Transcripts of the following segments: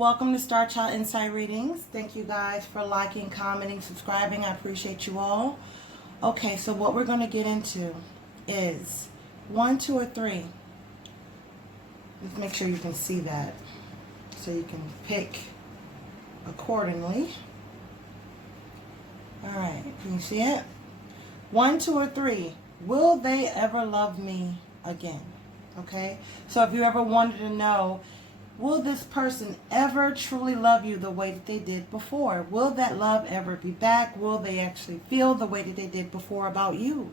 welcome to Star Child Insight Readings. Thank you guys for liking, commenting, subscribing. I appreciate you all. Okay, so what we're going to get into is 1, 2, or 3. Let's make sure you can see that so you can pick accordingly. Alright, can you see it? 1, 2, or 3. Will they ever love me again? Okay, so if you ever wanted to know, will this person ever truly love you the way that they did before? Will that love ever be back? Will they actually feel the way that they did before about you?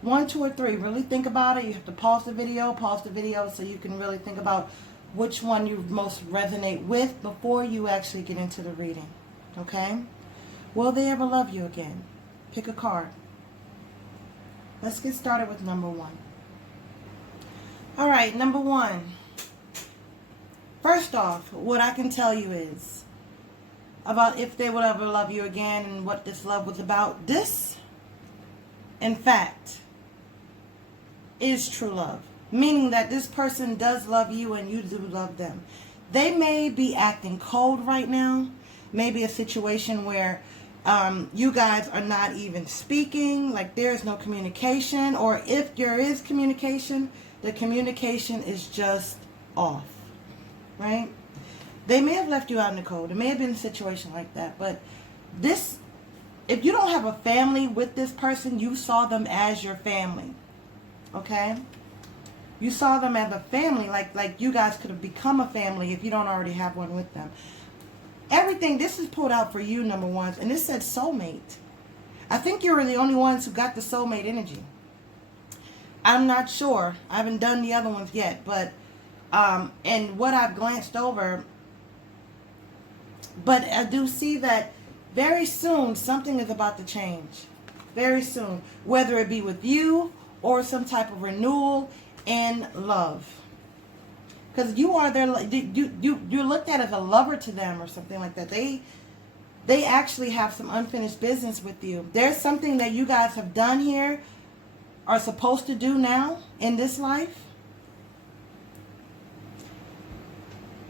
1, 2, or 3. Really think about it. You have to pause the video so you can really think about which one you most resonate with before you actually get into the reading. Okay? Will they ever love you again? Pick a card. Let's get started with number 1. All right, number 1. First off, what I can tell you is about if they would ever love you again and what this love was about. This, in fact, is true love. Meaning that this person does love you and you do love them. They may be acting cold right now. Maybe a situation where you guys are not even speaking, like there's no communication. Or if there is communication, the communication is just off. Right? They may have left you out in the cold. It may have been a situation like that. But this, if you don't have a family with this person, you saw them as your family. Okay? You saw them as a family, like you guys could have become a family if you don't already have one with them. Everything, this is pulled out for you, number 1. And this said soulmate. I think you were the only ones who got the soulmate energy. I'm not sure. I haven't done the other ones yet. But and what I've glanced over, but I do see that very soon something is about to change. Very soon. Whether it be with you or some type of renewal and love. Because you are their, you're looked at as a lover to them or something like that. They actually have some unfinished business with you. There's something that you guys have done here, are supposed to do now in this life.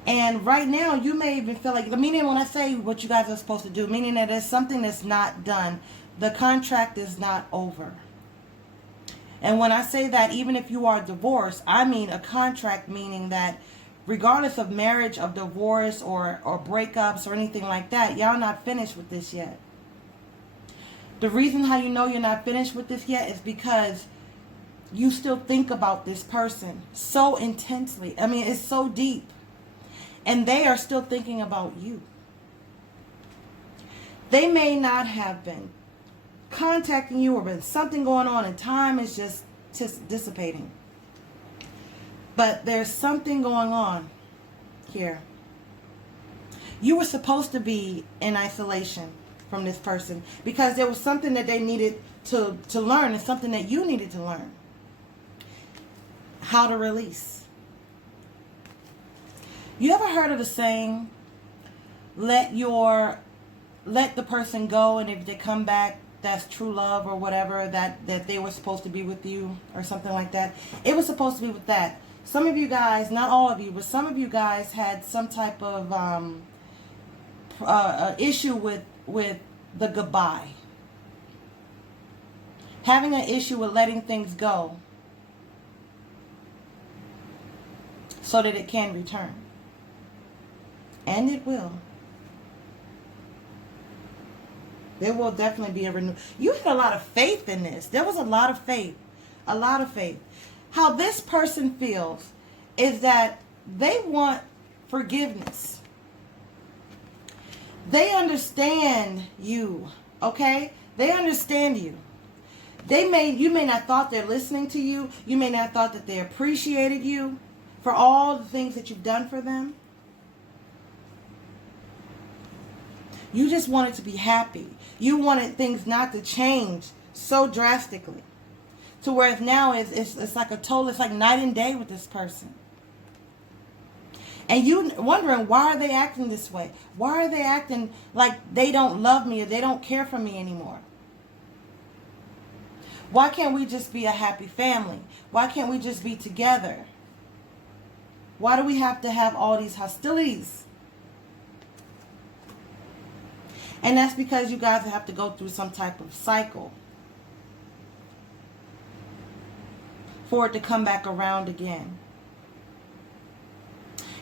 And right now, you may even feel like, meaning when I say what you guys are supposed to do, meaning that there's something that's not done. The contract is not over. And when I say that, even if you are divorced, I mean a contract, meaning that regardless of marriage, of divorce, or breakups, or anything like that, y'all not finished with this yet. The reason how you know you're not finished with this yet is because you still think about this person so intensely. I mean, it's so deep. And they are still thinking about you. They may not have been contacting you or been something going on and time is just dissipating. But there's something going on here. You were supposed to be in isolation from this person because there was something that they needed to learn and something that you needed to learn. How to release. You ever heard of the saying, let the person go, and if they come back, that's true love, or whatever, that they were supposed to be with you or something like that? It was supposed to be with that. Some of you guys, not all of you, but some of you guys had some type of issue with the goodbye. Having an issue with letting things go so that it can return. And it will. There will definitely be a renewal. You had a lot of faith in this. There was a lot of faith. A lot of faith. How this person feels is that they want forgiveness. They understand you. Okay? They understand you. You may not thought they're listening to you. You may not thought that they appreciated you for all the things that you've done for them. You just wanted to be happy. You wanted things not to change so drastically. To whereas now it's like it's like night and day with this person. And you wondering, why are they acting this way? Why are they acting like they don't love me or they don't care for me anymore? Why can't we just be a happy family? Why can't we just be together? Why do we have to have all these hostilities And that's because you guys have to go through some type of cycle for it to come back around again.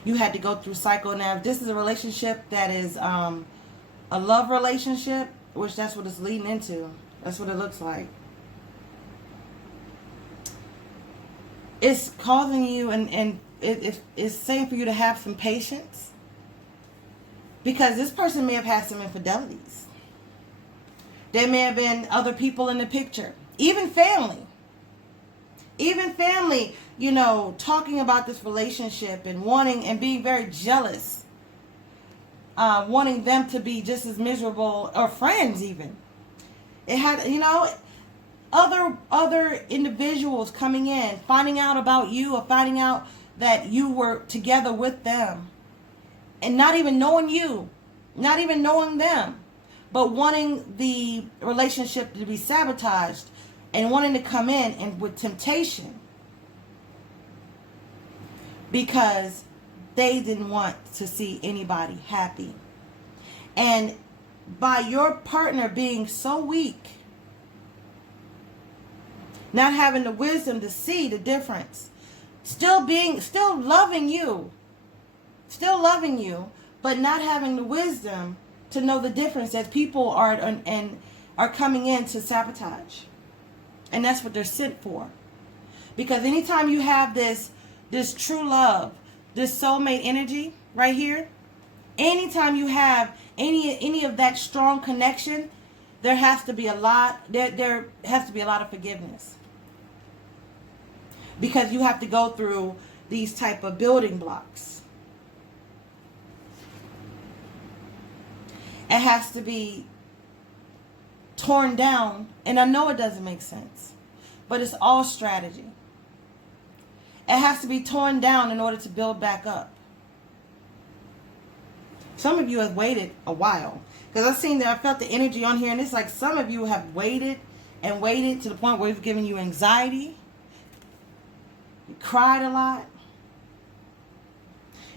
You had to go through cycle. Now, if this is a relationship that is a love relationship, which that's what it's leading into, that's what it looks like. It's causing you, and it's saying for you to have some patience, because this person may have had some infidelities. There may have been other people in the picture, even family. Even family, you know, talking about this relationship and wanting and being very jealous. Wanting them to be just as miserable, or friends even. It had, you know, other individuals coming in, finding out about you, or finding out that you were together with them. And not even knowing you, not even knowing them, but wanting the relationship to be sabotaged. And wanting to come in and with temptation, because they didn't want to see anybody happy. And by your partner being so weak, not having the wisdom to see the difference, still loving you, but not having the wisdom to know the difference, that people are coming in to sabotage. And that's what they're sent for. Because anytime you have this true love, this soulmate energy right here, anytime you have any of that strong connection, there has to be a lot of forgiveness. Because you have to go through these type of building blocks. It has to be torn down, and I know it doesn't make sense, but it's all strategy. It has to be torn down in order to build back up. Some of you have waited a while, because I felt the energy on here, and it's like some of you have waited and waited to the point where it's giving you anxiety. You cried a lot.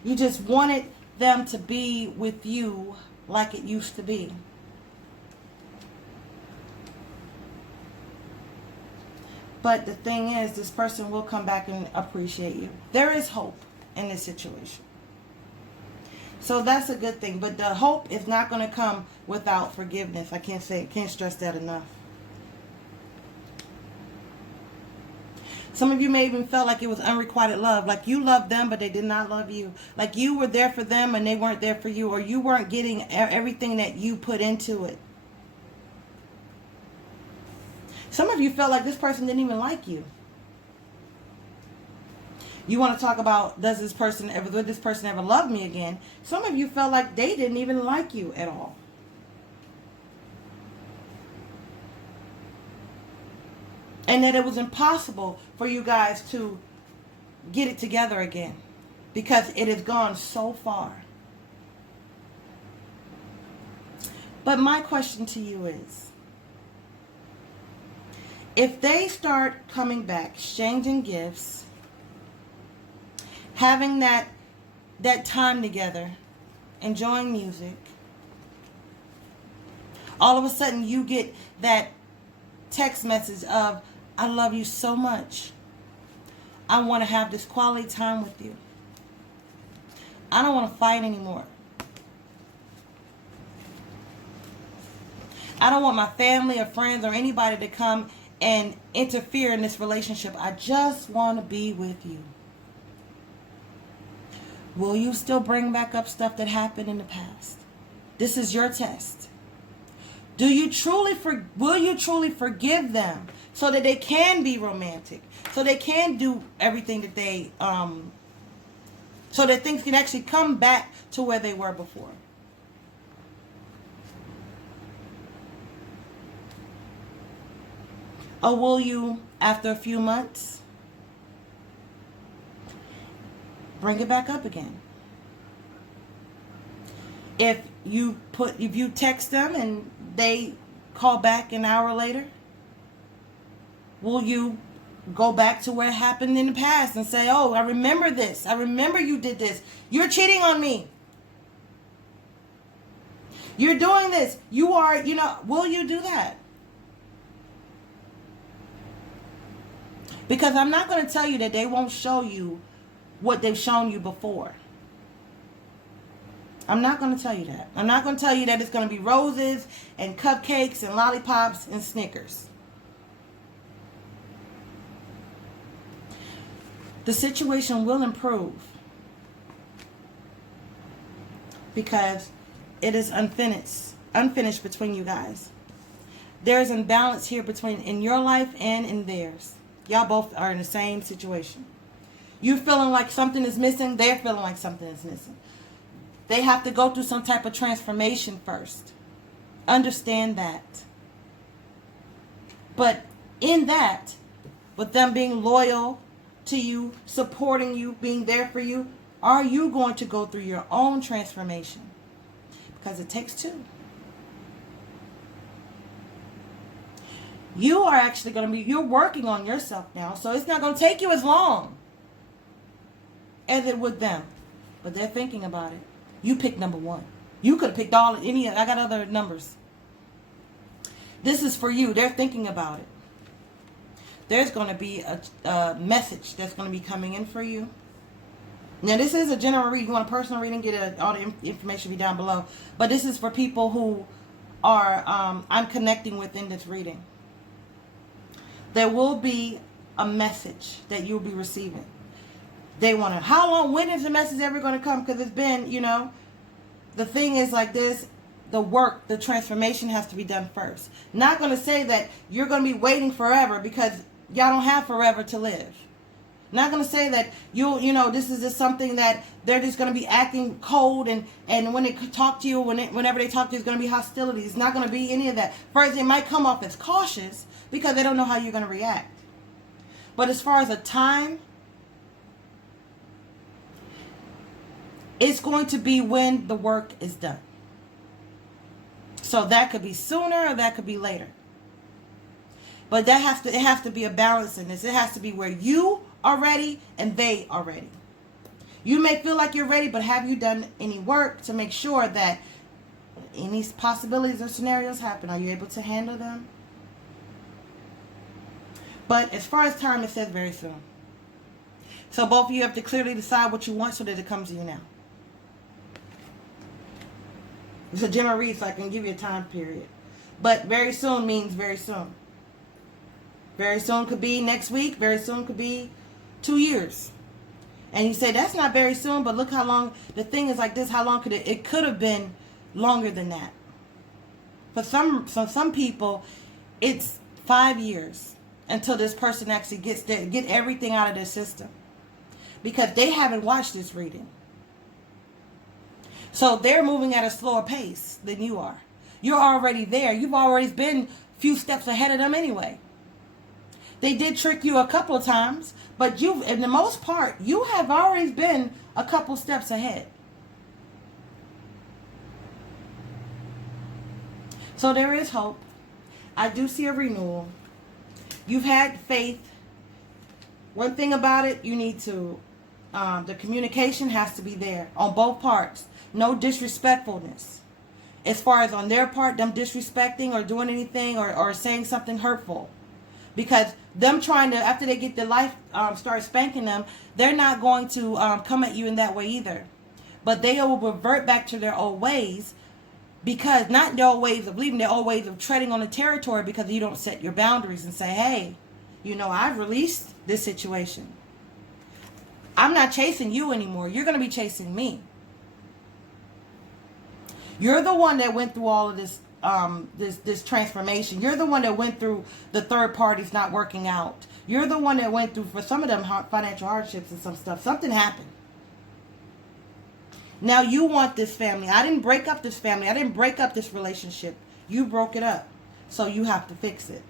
You just wanted them to be with you like it used to be. But the thing is, this person will come back and appreciate you. There is hope in this situation. So that's a good thing. But the hope is not going to come without forgiveness. I can't stress that enough. Some of you may even felt like it was unrequited love. Like you loved them, but they did not love you. Like you were there for them and they weren't there for you. Or you weren't getting everything that you put into it. Some of you felt like this person didn't even like you. You want to talk about, would this person ever love me again? Some of you felt like they didn't even like you at all. And that it was impossible for you guys to get it together again, because it has gone so far. But my question to you is, if they start coming back, exchanging gifts, having that time together, enjoying music, all of a sudden you get that text message of, I love you so much. I want to have this quality time with you. I don't want to fight anymore. I don't want my family or friends or anybody to come and interfere in this relationship. I just want to be with you. Will you still bring back up stuff that happened in the past? This is your test. Will you truly forgive them so that they can be romantic, so they can do everything that they so that things can actually come back to where they were before? Or will you, after a few months, bring it back up again? If you text them and they call back an hour later, will you go back to where it happened in the past and say, oh, I remember this. I remember you did this. You're cheating on me. You're doing this. You are, will you do that? Because I'm not going to tell you that they won't show you what they've shown you before. I'm not going to tell you that. I'm not going to tell you that it's going to be roses and cupcakes and lollipops and Snickers. The situation will improve because it is unfinished between you guys. There is imbalance here in your life and in theirs. Y'all both are in the same situation. You're feeling like something is missing. They're feeling like something is missing. They have to go through some type of transformation first. Understand that. But in that, with them being loyal to you, supporting you, being there for you, are you going to go through your own transformation? Because it takes two. You are actually going to you're working on yourself now, so it's not going to take you as long as it would them. But they're thinking about it. You picked number one. You could have picked I got other numbers. This is for you. They're thinking about it. There's going to be a message that's going to be coming in for you. Now, this is a general read. You want a personal reading, get all the information will be down below. But this is for people who are, I'm connecting with in this reading. There will be a message that you'll be receiving. They want to, when is the message ever going to come? Because it's been, the thing is like this, the transformation has to be done first. Not going to say that you're going to be waiting forever because y'all don't have forever to live. Not going to say that this is just something that they're just going to be acting cold and when they talk to you, whenever they talk to you, it's going to be hostility. It's not going to be any of that. First, it might come off as cautious because they don't know how you're going to react. But as far as a time, it's going to be when the work is done. So that could be sooner or that could be later. But it has to be a balance in this. It has to be where you are ready and they are ready. You may feel like you're ready, but have you done any work to make sure that any possibilities or scenarios happen? Are you able to handle them? But as far as time, it says very soon. So both of you have to clearly decide what you want so that it comes to you now. It's a general read, so I can give you a time period. But very soon means very soon. Very soon could be next week. Very soon could be 2 years. And you say, that's not very soon, but look how long. The thing is like this, how long could it could have been longer than that. For some people, it's 5 years until this person actually get everything out of their system. Because they haven't watched this reading. So they're moving at a slower pace than you are. You're already there. You've already been a few steps ahead of them anyway. They did trick you a couple of times, but in the most part, you have already been a couple steps ahead. So there is hope. I do see a renewal. You've had faith. One thing about it, you need to, the communication has to be there on both parts. No disrespectfulness. As far as on their part, them disrespecting or doing anything or saying something hurtful. Because them trying to, after they get their life, start spanking them, they're not going to come at you in that way either. But they will revert back to their old ways. Because, not their old ways of leaving, their old ways of treading on the territory because you don't set your boundaries and say, hey, I've released this situation. I'm not chasing you anymore. You're going to be chasing me. You're the one that went through all of this this transformation. You're the one that went through the third parties not working out. You're the one that went through, for some of them, financial hardships and some stuff. Something happened. Now you want this family. I didn't break up this family. I didn't break up this relationship. You broke it up. So you have to fix it.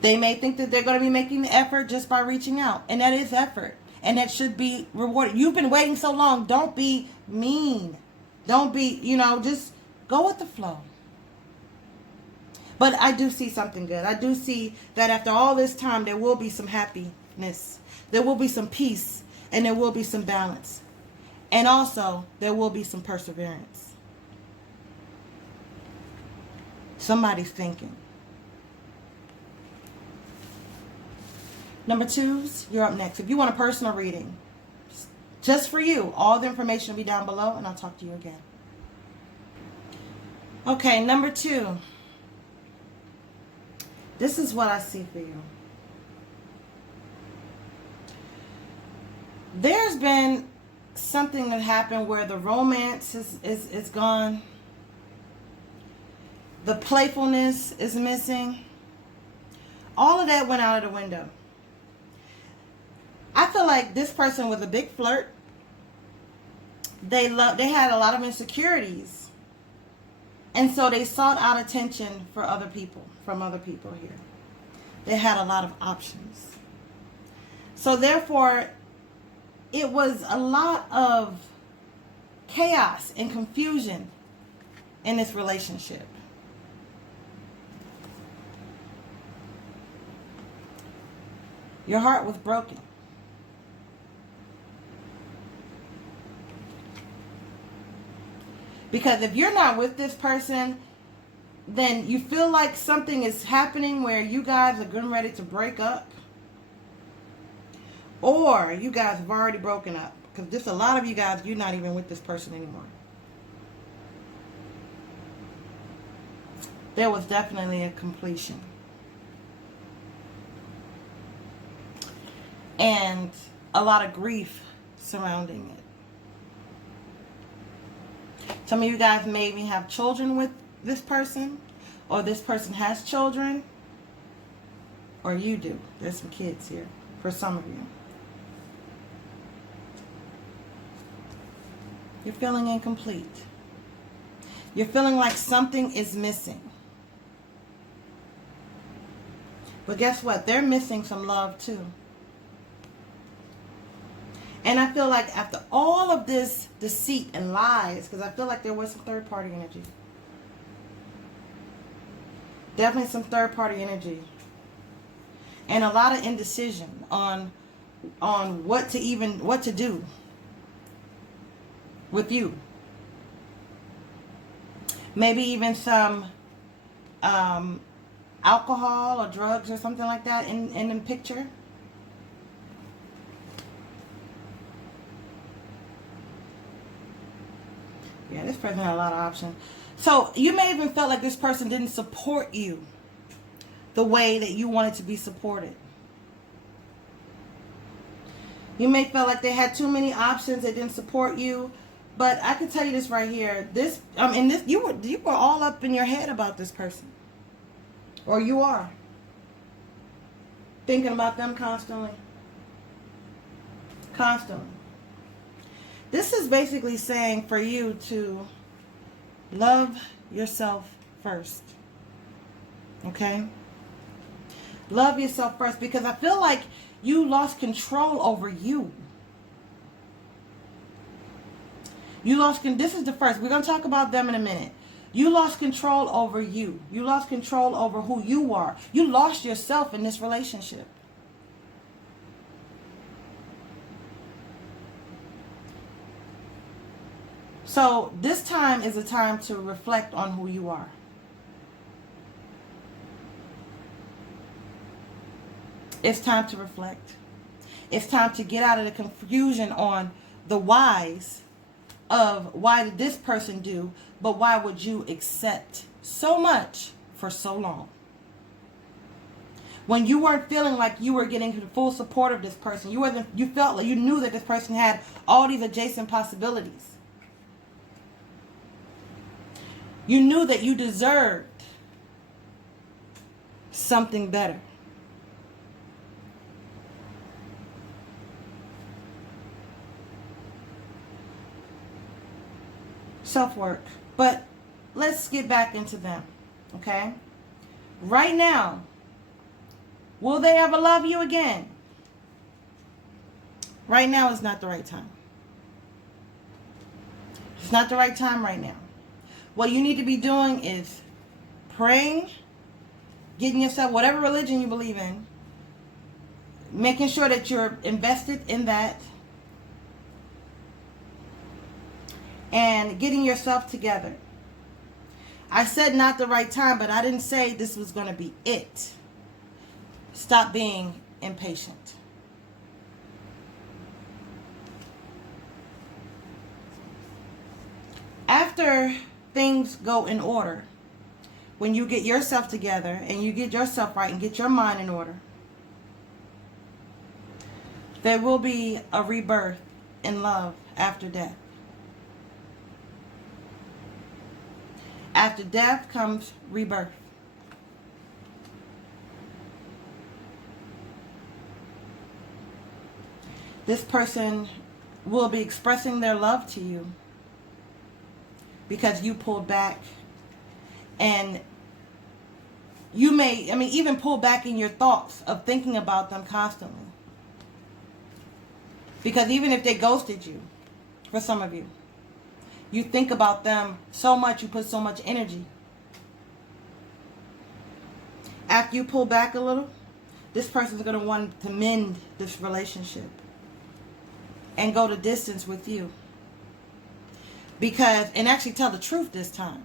They may think that they're going to be making the effort just by reaching out. And that is effort. And that should be rewarded. You've been waiting so long. Don't be mean. Don't be, just go with the flow. But I do see something good. I do see that after all this time, there will be some happiness. There will be some peace. And there will be some balance. And also, there will be some perseverance. Somebody's thinking. Number 2s, you're up next. If you want a personal reading, just for you, all the information will be down below, and I'll talk to you again. Okay, number 2. This is what I see for you. There's been something that happened where the romance is gone. The playfulness is missing. All of that went out of the window. I feel like this person was a big flirt. They had a lot of insecurities. And so they sought out attention from other people here. They had a lot of options. So therefore, it was a lot of chaos and confusion in this relationship. Your heart was broken. Because if you're not with this person, then you feel like something is happening where you guys are getting ready to break up. Or you guys have already broken up. Because just a lot of you guys, you're not even with this person anymore. There was definitely a completion. And a lot of grief surrounding it. Some of you guys may even have children with this person, or this person has children, or you do. There's some kids here for some of you. You're feeling incomplete. You're feeling like something is missing. But guess what? They're missing some love too. And I feel like after all of this deceit and lies, because I feel like there was some third-party energy. Definitely some third-party energy. And a lot of indecision on what to do with you. Maybe even some alcohol or drugs or something like that in the picture. Yeah, this person had a lot of options. So you may even felt like this person didn't support you the way that you wanted to be supported. You may feel like they had too many options, they didn't support you. But I can tell you this right here. You were all up in your head about this person. Or you are. Thinking about them constantly. Constantly. This is basically saying for you to love yourself first. Okay? Love yourself first, because I feel like you lost control over you. This is the first. We're going to talk about them in a minute. You lost control over you. You lost control over who you are. You lost yourself in this relationship. So this time is a time to reflect on who you are. It's time to reflect. It's time to get out of the confusion on the whys of why did this person do, but why would you accept so much for so long? When you weren't feeling like you were getting the full support of this person, you felt like you knew that this person had all these adjacent possibilities. You knew that you deserved something better. Self-work. But let's get back into them, okay? Right now, will they ever love you again? Right now is not the right time. It's not the right time right now. What you need to be doing is praying, getting yourself, whatever religion you believe in, making sure that you're invested in that, and getting yourself together. I said not the right time, but I didn't say this was going to be it. Stop being impatient. After things go in order, when you get yourself together and you get yourself right and get your mind in order, there will be a rebirth in love after death. After death comes rebirth. This person will be expressing their love to you because you pulled back, and you may, even pull back in your thoughts of thinking about them constantly. Because even if they ghosted you, for some of you, you think about them so much, you put so much energy. After you pull back a little, this person is going to want to mend this relationship and go the distance with you. Because, and actually tell the truth this time.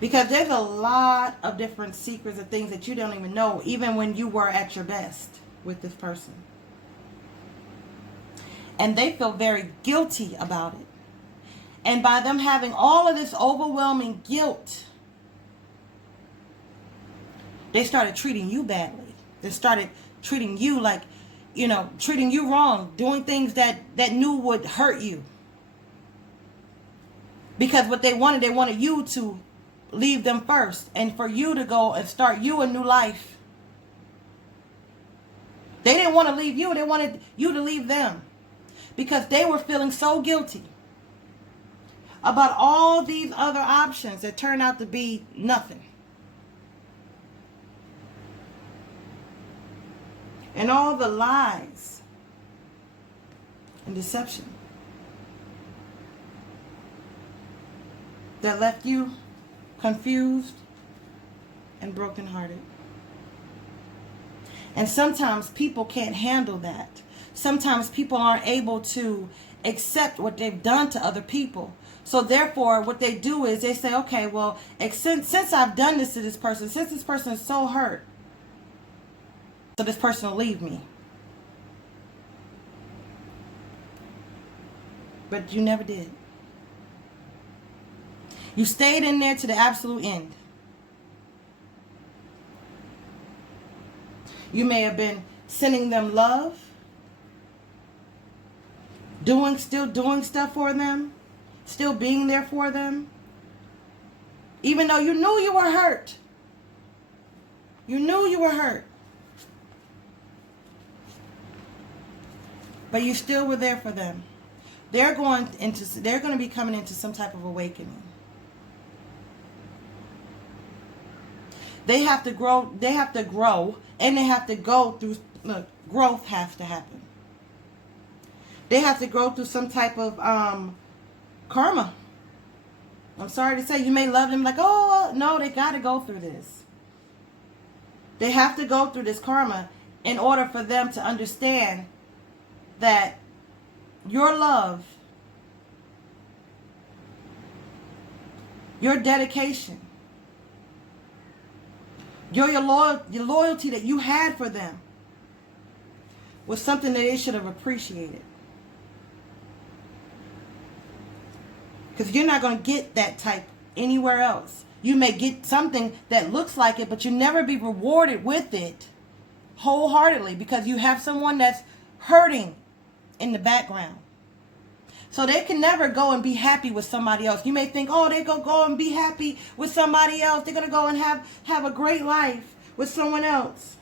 Because there's a lot of different secrets and things that you don't even know, even when you were at your best with this person. And they feel very guilty about it. And by them having all of this overwhelming guilt, they started treating you badly. They started treating you like, treating you wrong, doing things that knew would hurt you. Because what they wanted you to leave them first, and for you to go and start you a new life. They didn't want to leave you, they wanted you to leave them. Because they were feeling so guilty about all these other options that turned out to be nothing. And all the lies and deception that left you confused and brokenhearted. And sometimes people can't handle that. Sometimes people aren't able to accept what they've done to other people. So therefore, what they do is they say, okay, well, since I've done this to this person, since this person is so hurt, so this person will leave me. But you never did. You stayed in there to the absolute end. You may have been sending them love, still doing stuff for them, still being there for them, even though you knew you were hurt. You knew you were hurt. But you still were there for them. They're going to be coming into some type of awakening. They have to grow, and they have to go through, growth has to happen. They have to go through some type of karma. I'm sorry to say, you may love them like, oh, no, they got to go through this. They have to go through this karma in order for them to understand that your love, your dedication, your loyalty that you had for them was something that they should have appreciated. Because you're not going to get that type anywhere else. You may get something that looks like it, but you'll never be rewarded with it wholeheartedly because you have someone that's hurting in the background. So they can never go and be happy with somebody else. You may think, oh, they're going to go and be happy with somebody else. They're going to go and have a great life with someone else.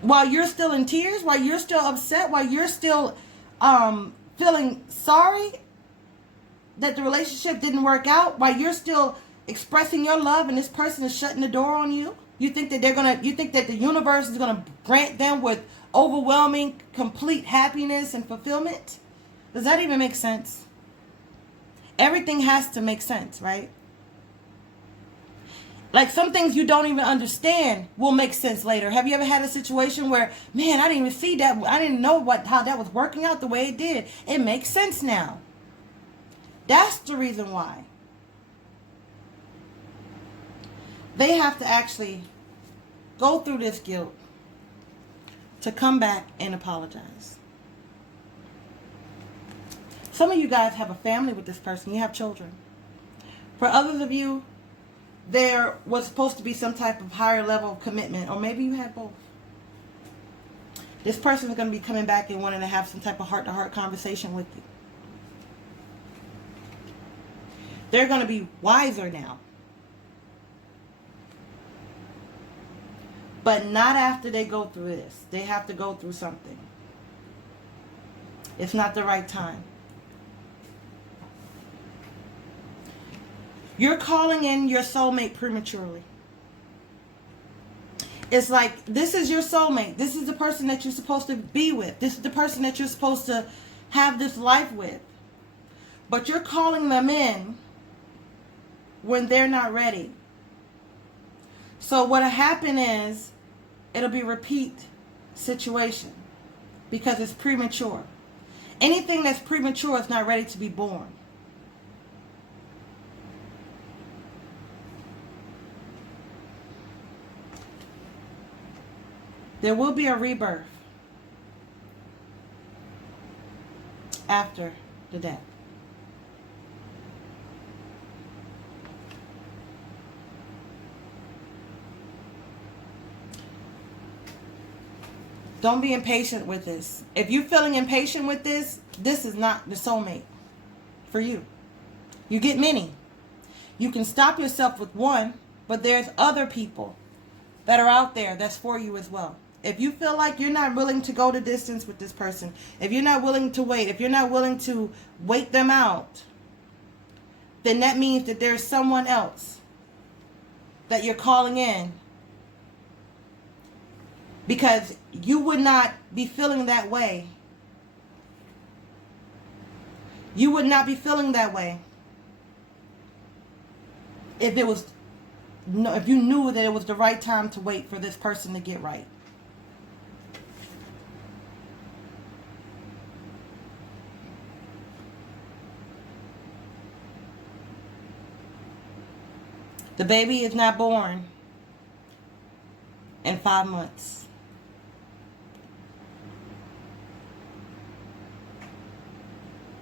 While you're still in tears, while you're still upset, while you're still feeling sorry that the relationship didn't work out, while you're still expressing your love and this person is shutting the door on you, you think that the universe is going to grant them with overwhelming, complete happiness and fulfillment? Does that even make sense? Everything has to make sense, right? Like some things you don't even understand will make sense later. Have you ever had a situation where, man, I didn't even see that. I didn't know how that was working out the way it did. It makes sense now. That's the reason why they have to actually go through this guilt to come back and apologize. Some of you guys have a family with this person. You have children. For others of you, there was supposed to be some type of higher level of commitment, or maybe you had both. This person is going to be coming back and wanting to have some type of heart-to-heart conversation with you. They're going to be wiser now. But not after they go through this. They have to go through something. It's not the right time. You're calling in your soulmate prematurely. It's like, this is your soulmate. This is the person that you're supposed to be with. This is the person that you're supposed to have this life with. But you're calling them in when they're not ready. So what'll happen is, it'll be a repeat situation because it's premature. Anything that's premature is not ready to be born. There will be a rebirth after the death. Don't be impatient with this. If you're feeling impatient with this, this is not the soulmate for you. You get many. You can stop yourself with one, but there's other people that are out there that's for you as well. If you feel like you're not willing to go the distance with this person, if you're not willing to wait, if you're not willing to wait them out, then that means that there's someone else that you're calling in. Because you would not be feeling that way. You would not be feeling that way if it was, if you knew that it was the right time to wait for this person to get right. The baby is not born in 5 months.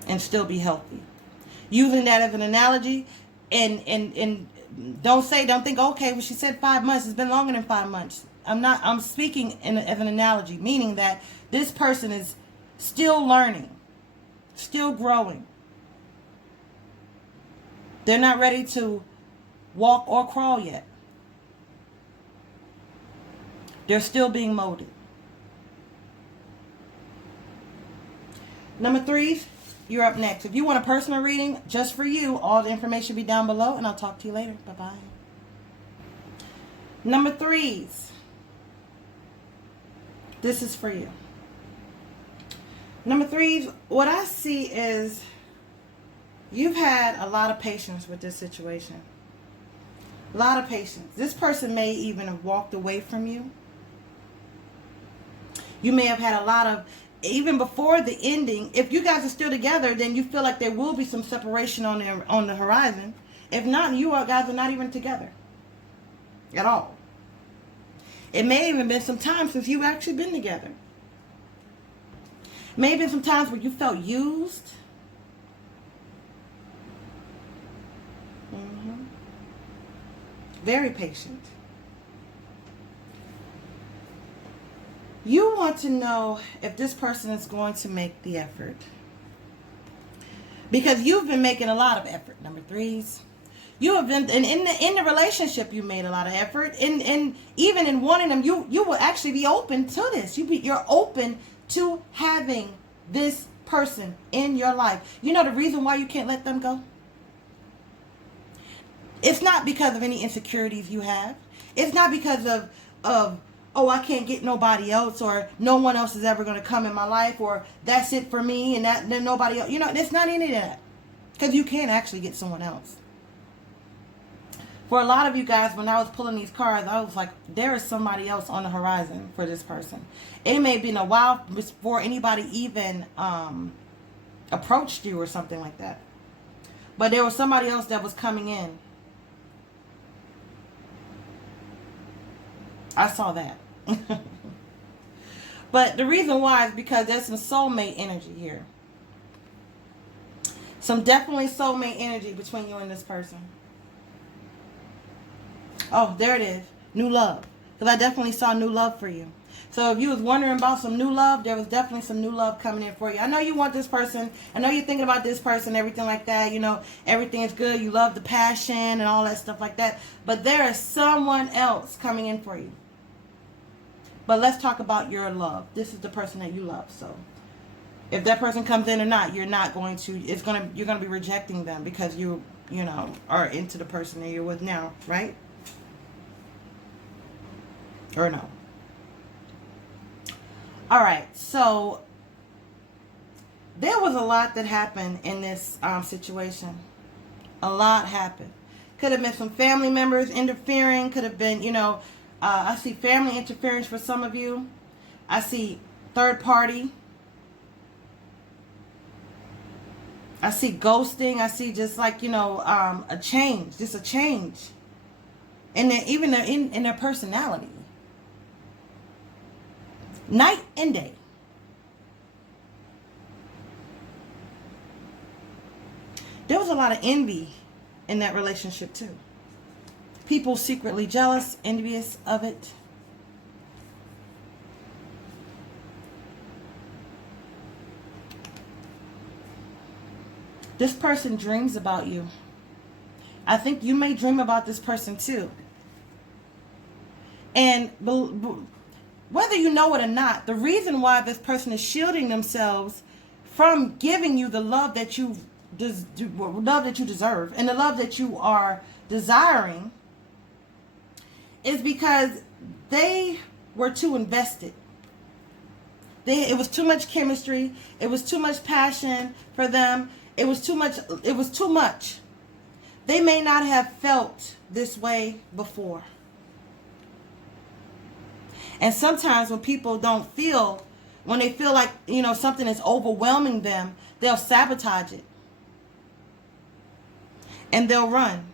And still be healthy. Using that as an analogy, and don't think, okay, well, she said 5 months. It's been longer than 5 months. I'm speaking as an analogy, meaning that this person is still learning, still growing. They're not ready to walk or crawl yet. They're still being molded. Number 3, you're up next. If you want a personal reading just for you, all the information will be down below, and I'll talk to you later. Bye-bye. Number 3s. This is for you. Number 3s, what I see is you've had a lot of patience with this situation. A lot of patience. This person may even have walked away from you. You may have had a lot of, even before the ending, if you guys are still together, then you feel like there will be some separation on the horizon. If not, you guys are not even together at all. It may have even been some time since you've actually been together. May have been some times where you felt used. Very patient. You want to know if this person is going to make the effort. Because you've been making a lot of effort, number 3s. You have been, and in the relationship, you made a lot of effort. And even in wanting them, you will actually be open to this. You're open to having this person in your life. You know the reason why you can't let them go? It's not because of any insecurities you have. It's not because of oh, I can't get nobody else, or no one else is ever going to come in my life, or that's it for me, and that then nobody else. You know, it's not any of that. Because you can't actually get someone else. For a lot of you guys, when I was pulling these cards, I was like, there is somebody else on the horizon for this person. It may have been a while before anybody even approached you or something like that. But there was somebody else that was coming in. I saw that. But the reason why is because there's some soulmate energy here. Some definitely soulmate energy between you and this person. Oh, there it is. New love. Because I definitely saw new love for you. So if you was wondering about some new love, there was definitely some new love coming in for you. I know you want this person. I know you're thinking about this person, everything like that. You know, everything is good. You love the passion and all that stuff like that. But there is someone else coming in for you. But let's talk about your love. This is the person that you love. So if that person comes in or not, you're not going to, you're going to be rejecting them because you know, are into the person that you're with now, right? Or no? All right. So there was a lot that happened in this situation. A lot happened. Could have been some family members interfering. Could have been, you know, I see family interference for some of you. I see third party. I see ghosting. I see just like, you know, a change. Just a change. And then even in their personality. Night and day. There was a lot of envy in that relationship too. People secretly jealous, envious of it. This person dreams about you. I think you may dream about this person too. And whether you know it or not, the reason why this person is shielding themselves from giving you the love that you deserve and the love that you are desiring is because they were too invested. It was too much chemistry. It was too much passion for them. It was too much. It was too much. They may not have felt this way before. And sometimes when people don't feel, when they feel like, you know, something is overwhelming them, they'll sabotage it. And they'll run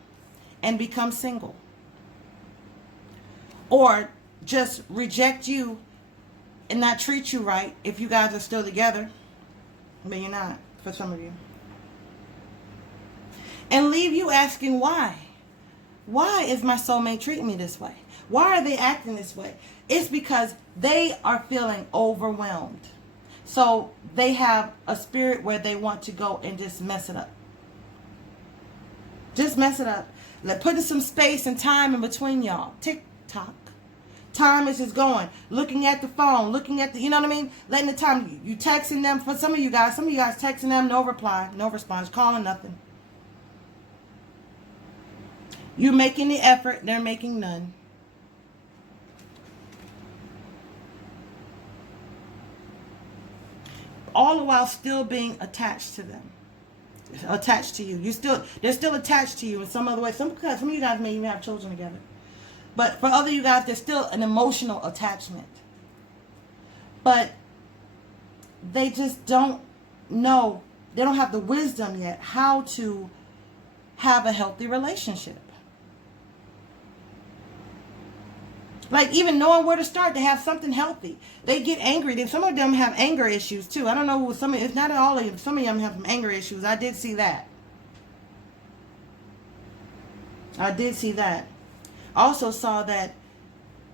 and become single. Or just reject you and not treat you right if you guys are still together. But you're not, for some of you. And leave you asking why. Why is my soulmate treating me this way? Why are they acting this way? It's because they are feeling overwhelmed. So they have a spirit where they want to go and just mess it up. Just mess it up. Putting some space and time in between y'all. Tick tock. Time is just going. Looking at the phone. Looking at the, you know what I mean? Letting the time. You texting them. For some of you guys texting them. No reply. No response. Calling nothing. You making the effort. They're making none. All the while still being attached to them. Attached to you. They're still attached to you in some other way. Some of you guys may even have children together. But for other you guys, there's still an emotional attachment. But they just don't know, they don't have the wisdom yet how to have a healthy relationship. Like even knowing where to start to have something healthy. They get angry. Some of them have anger issues too. I don't know, it's not all of them. Some of them have some anger issues. I did see that. Also saw that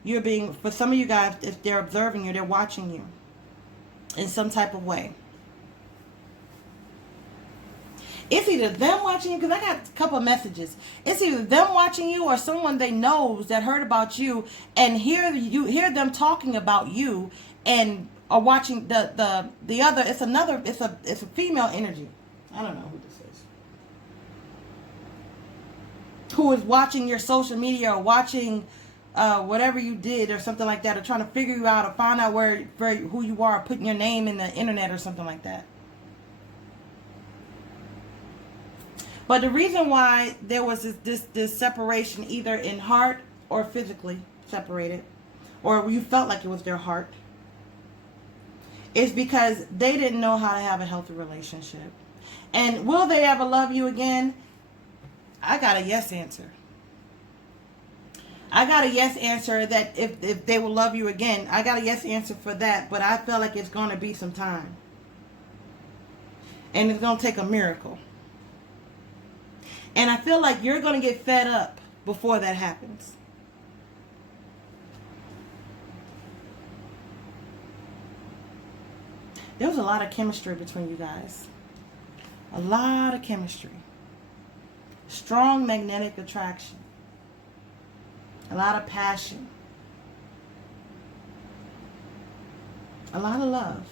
you're being, for some of you guys, if they're observing you, they're watching you in some type of way. It's either them watching you, because I got a couple of messages. It's either them watching you or someone they knows that heard about you and hear them talking about you and are watching the other. It's a female energy. I don't know who this is. Who is watching your social media or watching whatever you did or something like that, or trying to figure you out or find out who you are, putting your name in the internet or something like that. But the reason why there was this separation, either in heart or physically separated, or you felt like it was their heart, is because they didn't know how to have a healthy relationship. And will they ever love you again? I got a yes answer. I got a yes answer that if they will love you again, I got a yes answer for that, but I feel like it's going to be some time. And it's going to take a miracle. And I feel like you're going to get fed up before that happens. There was a lot of chemistry between you guys. A lot of chemistry. Strong magnetic attraction. A lot of passion. A lot of love.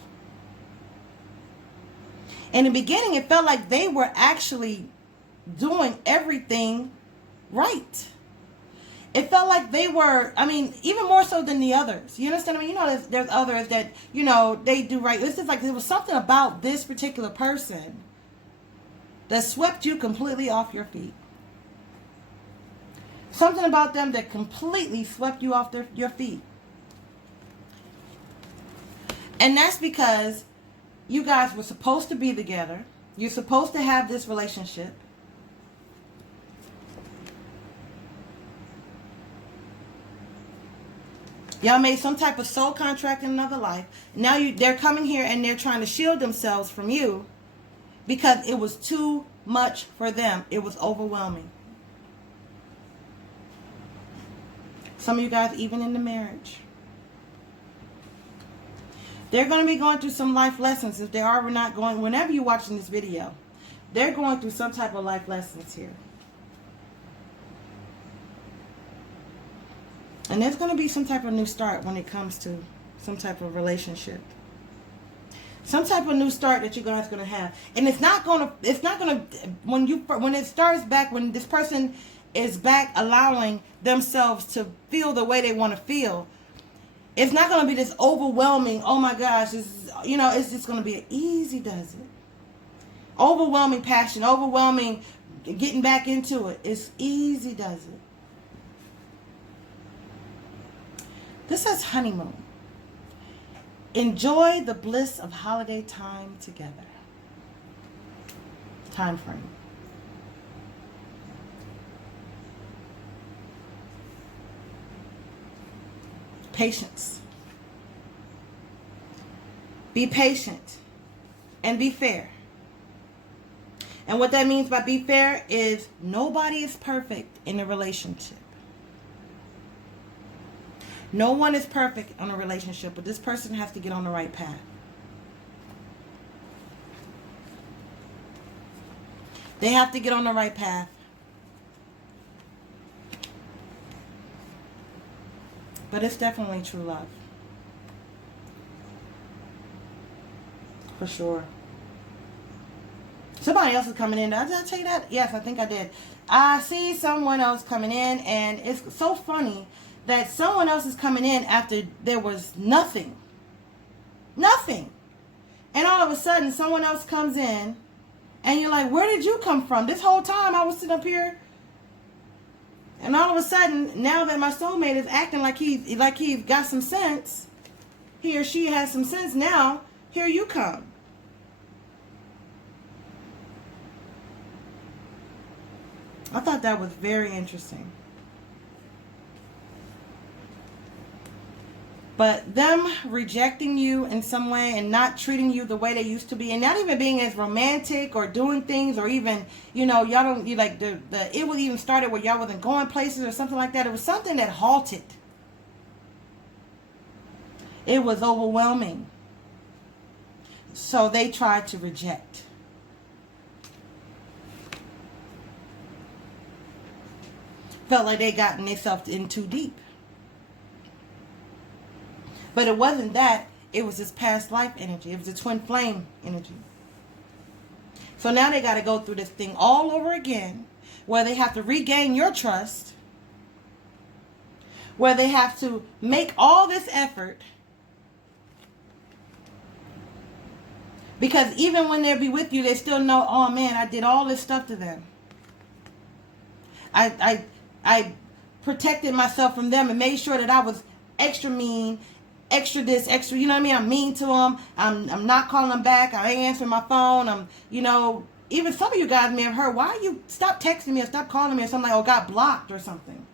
In the beginning, it felt like they were actually doing everything right. It felt like they were, I mean, even more so than the others. You understand what I mean? You know, there's others that, you know, they do right. It's just like there was something about this particular person that swept you completely off your feet. Something about them that completely swept you off your feet. And that's because you guys were supposed to be together. You're supposed to have this relationship. Y'all made some type of soul contract in another life. Now they're coming here and they're trying to shield themselves from you because it was too much for them. It was overwhelming. Some of you guys even in the marriage. They're going to be going through some life lessons if they are not going. Whenever you're watching this video, they're going through some type of life lessons here. And there's going to be some type of new start when it comes to some type of relationship. Some type of new start that you guys are going to have. And it's not going to, when it starts back, when this person is back allowing themselves to feel the way they want to feel, it's not going to be this overwhelming, oh my gosh, it's just going to be an easy does it. Overwhelming passion, overwhelming getting back into it. It's easy does it. This says honeymoon. Enjoy the bliss of holiday time together. Time frame. Patience. Be patient and be fair. And what that means by be fair is nobody is perfect in a relationship. No one is perfect on a relationship, but this person has to get on the right path. They have to get on the right path. But it's definitely true love. For sure. Somebody else is coming in. Did I tell you that? Yes, I think I did. I see someone else coming in, and it's so funny that someone else is coming in after there was nothing. Nothing. And all of a sudden, someone else comes in, and you're like, where did you come from? This whole time I was sitting up here. And all of a sudden, now that my soulmate is acting like he's got some sense, he or she has some sense now, here you come. I thought that was very interesting. But them rejecting you in some way and not treating you the way they used to be, and not even being as romantic or doing things, or even, you know, y'all don't, you like it was even started where y'all wasn't going places or something like that. It was something that halted. It was overwhelming. So they tried to reject. Felt like they gotten themselves in too deep. But it wasn't that. It was this past life energy. It was a twin flame energy. So now they got to go through this thing all over again, where they have to regain your trust, where they have to make all this effort. Because even when they be with you, they still know, oh man, I did all this stuff to them. I protected myself from them and made sure that I was extra mean, extra this, extra, you know what I mean? I'm mean to them. I'm not calling them back. I ain't answering my phone. I'm, you know, even some of you guys may have heard, why you stop texting me or stop calling me or something, like, or got blocked or something.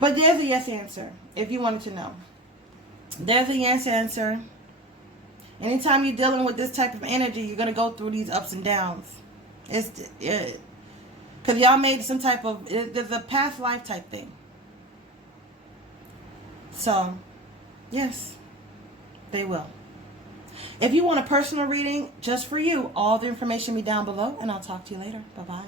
But there's a yes answer, if you wanted to know. There's a yes answer. Anytime you're dealing with this type of energy, you're going to go through these ups and downs. Because y'all made some type of, there's a past life type thing. So, yes, they will. If you want a personal reading just for you, all the information will be down below, and I'll talk to you later. Bye-bye.